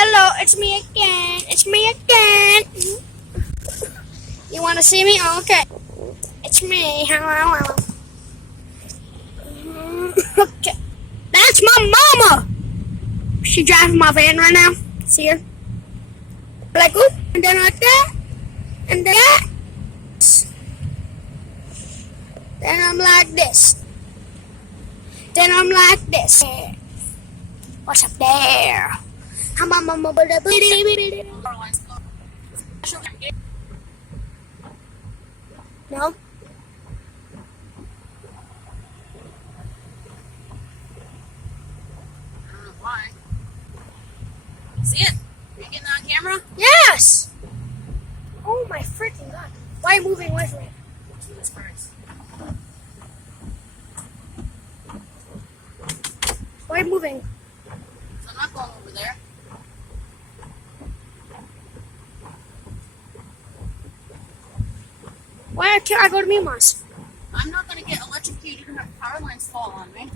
Hello, it's me again. It's me again. You want to see me? Oh, okay. It's me. Hello. Okay. That's my mama. She driving my van right now. See her? Like, oop, and then like that, and then that. Then I'm like this. Then I'm like this. What's up there? How my mama? No. Why? See it? Are you getting on camera? Yes. Oh my freaking god! Why are you moving away from me? Jesus Christ. Why are you moving? So I'm not going over there. Why can't I go to Mimas? I'm not going to get electrocuted and have power lines fall on me.